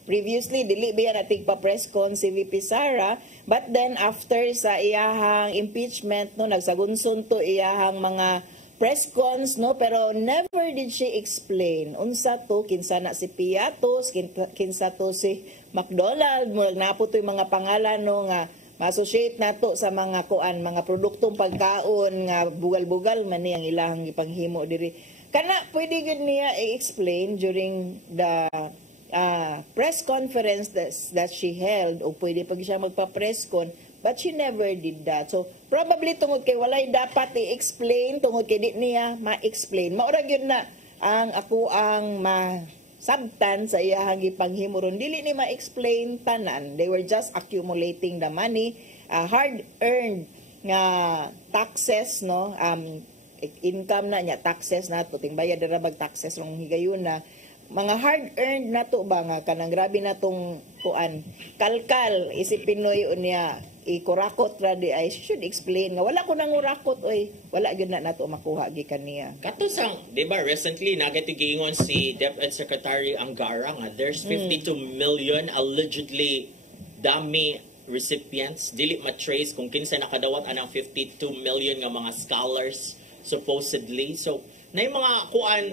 Previously, dili ba nating pa-press con si VP Sara, but then after sa iyahang impeachment, no, nagsagunson to iyahang mga press cons, no, pero never did she explain unsa to, kinsa na si Piatos, kinsa to si McDonald, napo to yung mga pangalan, no, nga ma-associate nato sa mga mga produktong pagkaon nga bugal-bugal man niyang ilahang ipanghimo diri. Kana pwede gud niya i-explain during the press conference that she held o pwede pag siya magpa-press con but she never did that. So probably tungod kay walay dapat i-explain tungod kay di niya ma-explain. Maura gyud na ang ako ang sabtan sa iyahang gipanghimo ron dili ni ma-explain tanan. They were just accumulating the money, hard earned nga taxes, no, income na niya taxes nato ting bayad ra bag taxes rong higayuna mga hard-earned na to ba nga kanang grabe na tong kalkal isip Pinoy unya ikurakot ra di ay should explain nga wala ko nang urakot oy wala gyud na nato makuha gikan niya kato sang di ba recently nagatigingon si DepEd Secretary Angara nga there's 52 million allegedly dami recipients, dili matrace kung kinsa nakadawat anang 52 million nga mga scholars supposedly. So na mga kuan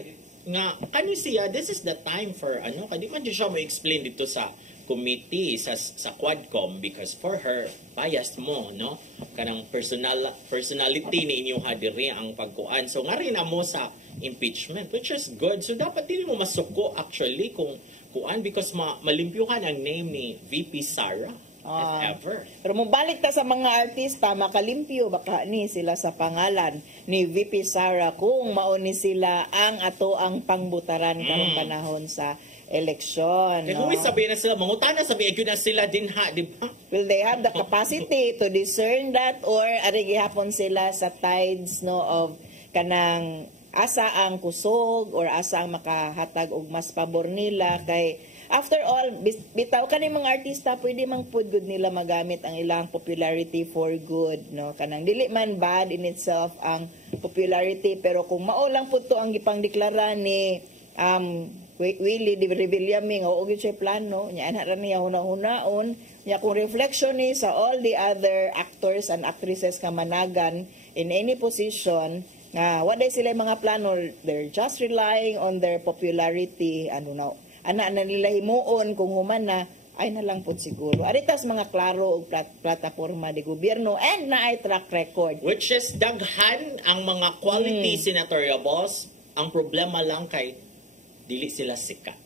nga kani siya, this is the time for kadi man siya mo explain dito sa committee sa Quadcom, because for her bias mo kanang personality ni inyo diri ang pagkuan. So nga rin mo sa impeachment, which is good. So dapat dili mo masuko actually kung kuan, because malimpyuhan ang name ni VP Sara. If ever. Pero mabalik ta sa mga artista, makalimpyo baka ni sila sa pangalan ni VP Sara kung mauni sila ang ato ang pangbutaran karong panahon sa eleksyon. Kung sabihin na sila, mangutana sabihin na sila din di ba? Will they have the capacity to discern that, or ari gihapon sila sa tides of kanang asa ang kusog or asa ang makahatag og mas pabor nila? Kay after all, bitaw kani mga artista pwede mang pud good nila magamit ang ilang popularity for good, kanang dili man bad in itself ang popularity, pero kung mao lang pud to ang gipangdeklara ni Willie de Revillame nga og siya plano nya ana ra niya hunahon nya kung reflection ni sa all the other actors and actresses nga managan in any position nga what sila mga plano, they're just relying on their popularity. Ana na nila himuon kung human na ay na lang po siguro. Aritas mga klaro og plataporma de gobyerno and na ay track record. Which is daghan ang mga quality senatoriables. Ang problema lang kay dili sila sikat.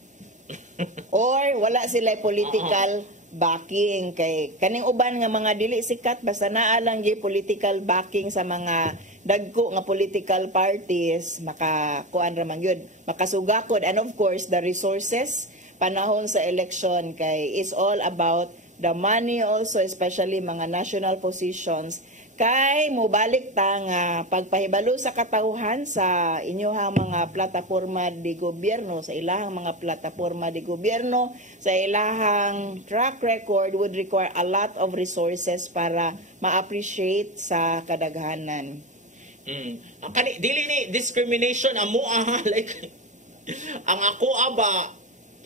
Or wala sila political backing. Kay kaning uban nga mga dili sikat basta naa lang gyud political backing sa mga dagko nga political parties, makakuan ra man gyud, makasugakod. And of course the resources panahon sa election kay is all about the money also, especially mga national positions. Kay mobalik ta nga pagpahibalo sa katauhan sa inyohang mga plataporma de gobyerno, sa ilahang mga plataporma de gobyerno, sa ilahang track record would require a lot of resources para ma-appreciate sa kadaghanan. Dili ni discrimination amo like ang ako aba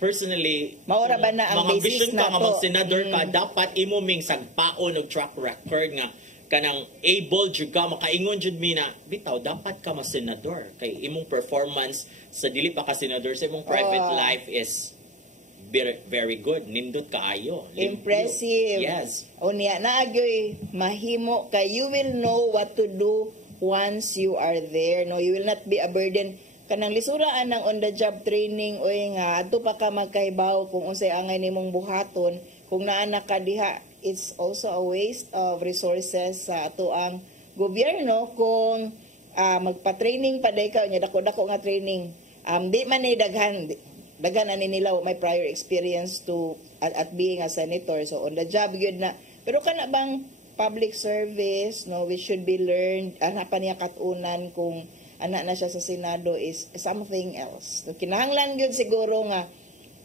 personally, maura ba na ang mga basis vision na ka nga to? mag-senador ka, dapat imo ming sagpaon og track record nga kanang able jud ka makaingon jud mi na bitaw dapat ka mas-senador kay imong performance sa dili pa ka senador sa imong private life is very, very good, nindot kaayo, impressive. Yes. Unya naagyoy mahimo kay you will know what to do once you are there. You will not be a burden. Kanang lisuraan ng on the job training oy nga adto pa ka magkahibaw kung unsay angay nimong buhaton kung naa na ka diha. It's also a waste of resources sa ato ang gobyerno kung magpa-training pa day ka nya dako-dako nga training. Di man ni daghan ani nila may prior experience to at being a senator, so on the job gyud na. Pero kana bang public service we should be learned hanapan niya katunan kung anak na siya sa Senado is something else. So, kinahanglan gyud siguro nga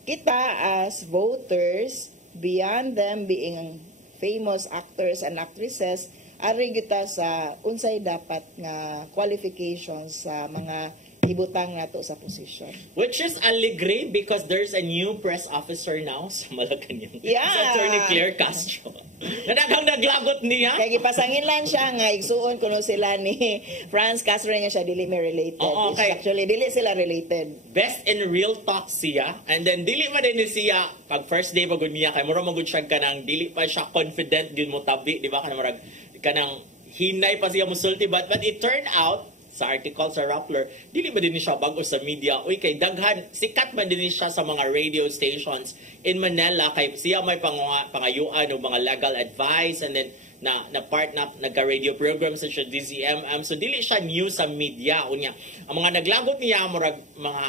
kita as voters, beyond them being famous actors and actresses, ari kita sa unsay dapat nga qualifications sa mga ibutang nato sa position. Which is alegre because there's a new press officer now sa Malacanang. Yeah. Sa Attorney Claire Castro. Nadagang naglagot niya. Kaya gipasangin lang siya nga igsuon kuno sila ni Franz Castro nga siya dili may related. Okay. Actually dili sila related. Best in real talk siya, and then dili man din siya pag first day pagod niya kay mura magud siya kanang dili pa siya confident gyud mo tabi, di ba, kanang marag kanang hinay pa siya musulti, but it turned out sa article sa Rappler, dili ba din siya bago sa media? Uy, kay daghan, sikat man din siya sa mga radio stations in Manila, kay siya may pangayuan o mga legal advice, and then na part na nagka-radio program sa siya DZMM. So, dili siya news sa media. Unya, ang mga naglagot niya, mga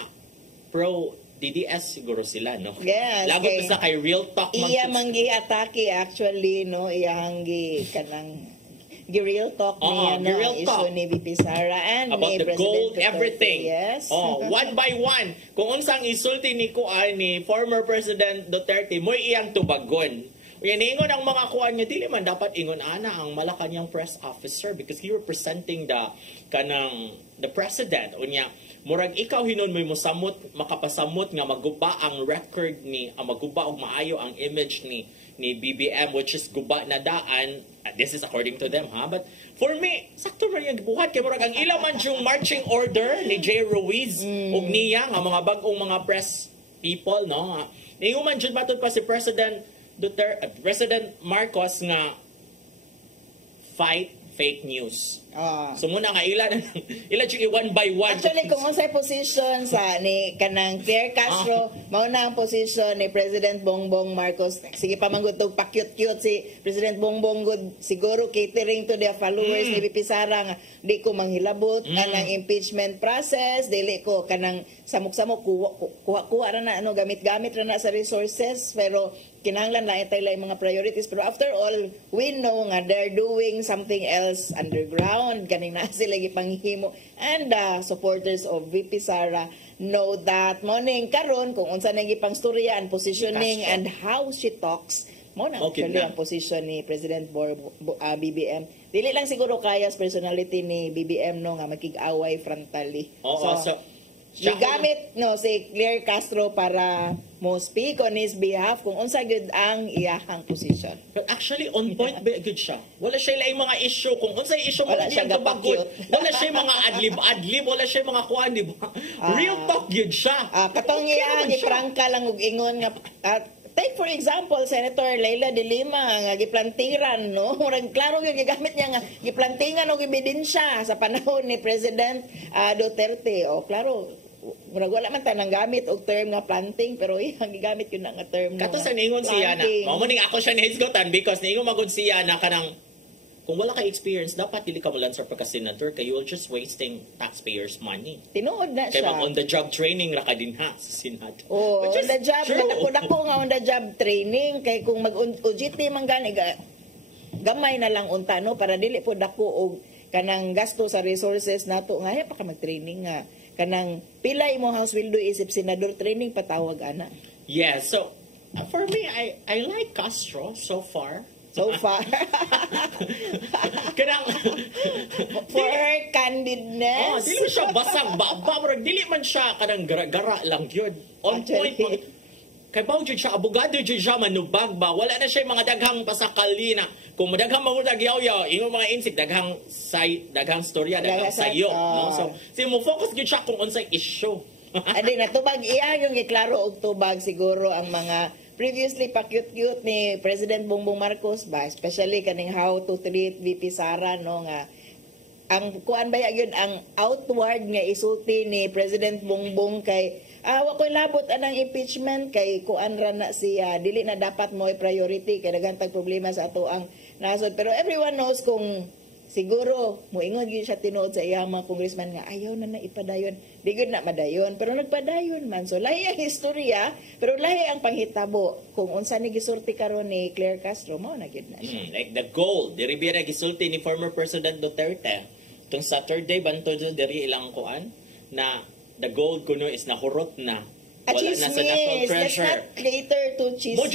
pro DDS siguro sila, no? Yes. Lagot Okay. sa kay Real Talk. Iya manggi atake actually iya hanggi kanang gi-real talk niya na real issue talk. ni VP Sara and About ni the President gold, Duterte. everything. Yes. One by one. Kung unsang isulti ni Kuan ni former President Duterte, mo iyang tubagon. Yan, ingon ang mga kuan niya, dili man dapat ingon ana ang Malacanang press officer because he representing the president. Unya, murag ikaw hinon mo mosamot, makapasamot nga maguba ang record ni, maguba og maayo ang image ni ni BBM, which is guba na daan. This is according to them, ha? But for me, sakto na yung buhat. Kaya murag ang ilang man yung marching order ni Jay Ruiz ug niya nga mga bagong mga press people, no? Nihuman jud matod pa si President President Marcos nga fight fake news. So muna nga ila yung one by one. Actually, kung unsay position sa ni kanang Claire Castro, mao na ang position ni President Bongbong Marcos. Sige pa manggod tog pa-cute-cute si President Bongbong good siguro catering to the followers ni VP Sara nga di ko manghilabot kanang impeachment process, dili ko kanang samok-samok kuha ra na ano gamit-gamit ra na sa resources, pero kinahanglan lang tay lang mga priorities. Pero after all, we know nga they're doing something else underground, kaning na sila gipanghimo, and supporters of VP Sara know that morning karon kung unsa na gipang storya and positioning and how she talks mo na actually ang position ni President BBM. Dili lang siguro kaya sa personality ni BBM no nga makig-away frontally. So gigamit no si Claire Castro para mo speak on his behalf kung unsa gyud ang iyahang position. But actually on point ba good siya. Wala siya laing mga issue kung unsay issue mo Wala siya diyan tubagod. Wala siya mga adlib, wala siya mga kuan di ba? Real talk gyud siya. Katong iyang iprangka lang og ingon nga take for example Senator Leila de Lima nga giplantiran no, murag klaro gyud gigamit niya nga giplantingan og ebidensya sa panahon ni President Duterte. Klaro murag wala man tanang gamit og term nga planting, pero ang gigamit yun nga term kato sa ningon siya na mao ning ako siya nihisgotan because ningon magud siya na kanang kung wala ka experience dapat dili ka mo lancer pagka senator kay you're just wasting taxpayers money. Tinuod na kay siya on the job training ra ka din ha sa Senado. on the job dako nga on the job training kay kung mag-OJT man gani gamay na lang unta no para dili po dako og kanang gasto sa resources nato nga pa ka mag-training nga kanang pila imo house will do isip senador training patawag ana. Yeah, so for me I like Castro so far. Kanang for her candidness. Dili siya basag ba dili man siya kanang gara lang gyud. On point kay bao jud siya abogado jud siya manubag ba wala na siya mga daghang pasakali na kung daghang mahurag yaw ingon mga insik daghang storya daghang sayo no so mo focus gyud siya kung unsay issue. Adi na tubag iya yung giklaro og tubag siguro ang mga previously pa-cute-cute ni President Bongbong Marcos ba, especially kaning how to treat VP Sara no nga ang kuan ba yun ang outward nga isulti ni President Bongbong kay wa ko'y labot anang impeachment kay kuan ra na siya dili na dapat mo priority kay daghang problema sa ato ang nasod, pero everyone knows kung siguro moingon gyud siya tinuod sa iyang mga congressman nga ayaw na ipadayon di gyud na madayon, pero nagpadayon man. So lahi ang istorya pero lahi ang panghitabo kung unsa ni gisulti karon ni Claire Castro mao na gyud na siya. Like the gold diri biya gisulti ni former President Duterte tung Saturday banto diri ilang kuan na the gold kuno is nahurot na wala na sa national treasure. Let's not cater to chismis. Mo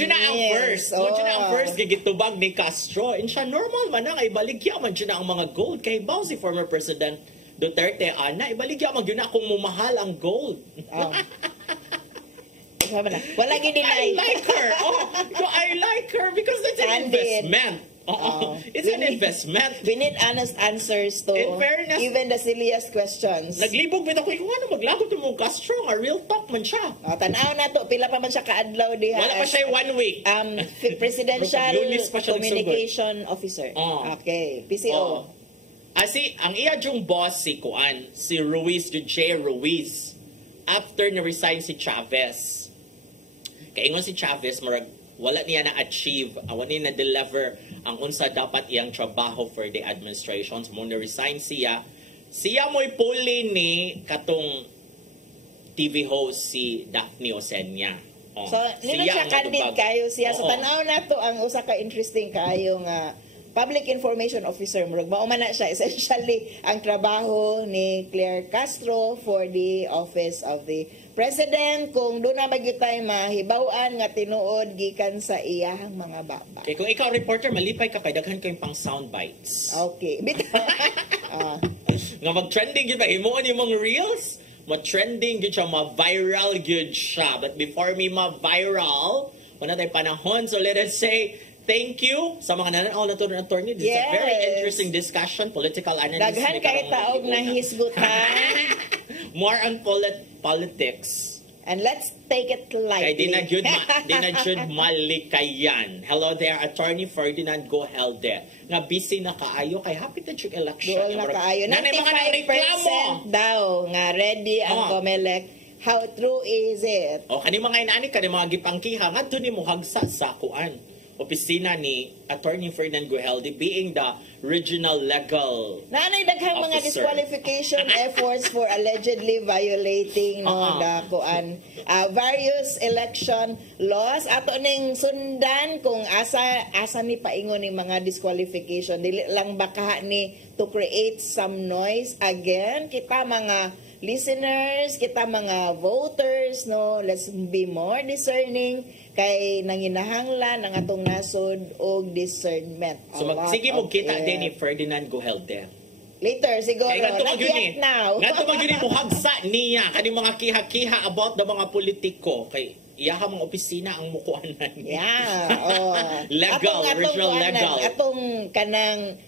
na ang first gigitubag ni Castro. And siya normal man na ibaligya man na ang mga gold kay bao si former President Duterte ana ibaligya man na kung mumahal ang gold. Wala gid I like her. I like her because it's an investment. It's an investment. We need honest answers to fairness, even the silliest questions. Naglibog bitaw ko ano maglagot mo Castro nga real talk man siya. Tanaw na to pila pa man siya kaadlaw diha. Wala pa siya 1 week. Presidential Communication Officer. Okay, PCO. Ang iya yung boss si Kuan, si Ruiz, Jay Ruiz. After na-resign si Chavez. Kaingon si Chavez wala niya na-achieve, wala niya na-deliver ang unsa dapat iyang trabaho for the administration. So, muna resign siya. Siya mo'y puli ni katong TV host si Daphne Osenia. So, nino siya candid kayo siya. So, tanaw na to ang usa ka interesting kayo nga public information officer. Mauman na siya. Essentially, ang trabaho ni Claire Castro for the office of the President, kung doon na magyutay mahibawan nga tinuod gikan sa iyahang mga baba. Okay, kung ikaw reporter, malipay ka kay daghan kayong pang sound bites. Okay. Nga mag-trending yun ba? Himuon yung mga reels? Ma-trending yun siya, ma-viral yun siya. But before me ma-viral, wala tayong panahon. So let us say thank you sa mga nananaw na to ng attorney. This is a very interesting discussion, political analysis. Daghan kay taog na hisgutan. More on politics. And let's take it Kay di lightly. na jud malikayan. Hello there, Attorney Ferdinand Gohelde. Nga busy na kaayo kay happy na yung election. Doon na kaayo. Nanay mga nagreklamo. 95% daw nga ready ang COMELEC. How true is it? O kani mga inaani kani mga gipangkiha ngadto ni mo hagsa sa kuan opisina ni Attorney Ferdinand Gohelde being the regional legal Naanay daghang mga officer. disqualification efforts for allegedly violating the kuan various election laws. Ato ning sundan kung asa ni paingon ni mga disqualification. Dili lang baka ni to create some noise again. Kita mga listeners, kita mga voters, no, let's be more discerning kay nanginahanglan ang atong nasod og discernment. So sige mo kita din ni Ferdinand Gohelde. Later siguro. Kaya Not yet now. Ngadto magyuni mo hagsa niya kani mga kiha-kiha about the mga politiko kay iyaha mga opisina ang mukuanan niya. Yeah. Legal, regional legal. Atong kanang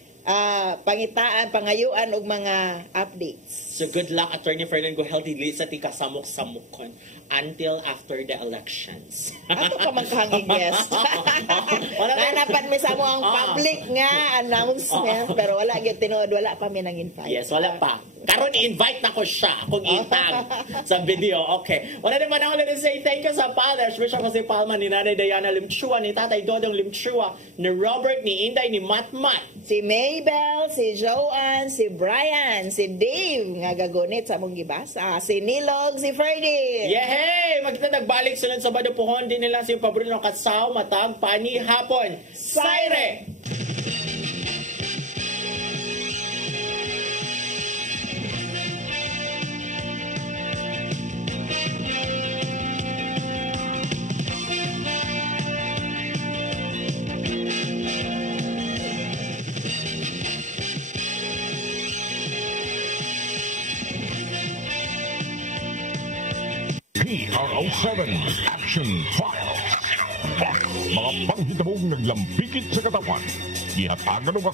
pangitaan, pangayuan og mga updates. So good luck, Attorney Ferdinand Gohelde, dili sa tika samok-samokon until after the elections. Ato ka man kahangig guest. Nanapan mi sa mo ang public nga announcement pero wala gyud tinuod, wala pa mi nang invite. Yes, wala pa. Karon i-invite na ko siya, akong itag sa video. Okay. Wala naman ako na say thank you sa fathers. Bishop Jose Palma, ni Nanay Diana Limchua, ni Tatay Dodong Limchua, ni Robert, ni Inday, ni Matmat. Si Maybell, si Joanne, si Brian, si Dave nga gagunit sa mong gibasa, si Nilog, si Ferdy. Yehey! Magkita nagbalik sunod sa badupuhon din nila si Pabrino Katsaw, matag, pani, hapon. Saire! PRO7 Action File. Mga panghitabong naglambikit sa katawan. Ihatagan ng